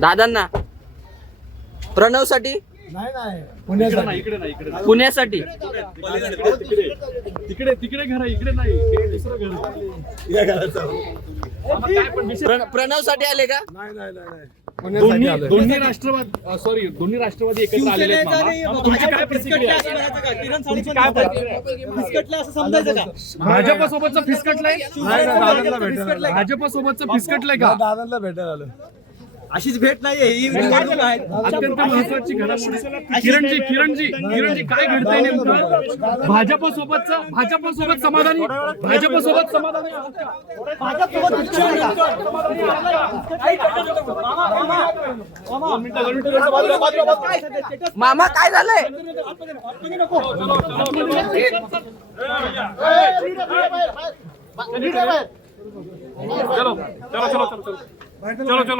दादांना? प्रणवसाठी? नाही नाही. पुण्यासाठी. इकडे नाही इकडे नाही. पुण्यासाठी? तिकडे तिकडे घर आहे इकडे नाही. हे दुसरं घर आहे. आम्हा काय पण विषय- प्रण- प्रणवसाठी आले का? नाही नाही नाही नाही. पुण्यासाठी दोन्ही आलोय. दोन्ही राष्ट्रवादी सॉरी दोन्ही राष्ट्रवादी एकत्र आलेले आहेत मामा. तुमची काय प्रतिक्रिया आहे? तुमची काय प्रतिक्रिया आहे? भाजप सोबतचं फिसकटलंय नाही, नाही, दादांना भेटायला आलोय. भाजप सोबतचं फिसकटलंय का? दादांना भेटायला आलो. अशीच भेट नाहीये. ही निवडणूक आहे. अत्यंत महत्वाची घडामोडी किरणजी किरणजी किरणजी काय घडतंय नेमकं? भाजप सोबतचं भाजप सोबत समाधानी? भाजप सोबत समाधानी. मामा काय? झालंय? चलो चलो चलो चलो. चलो चलो.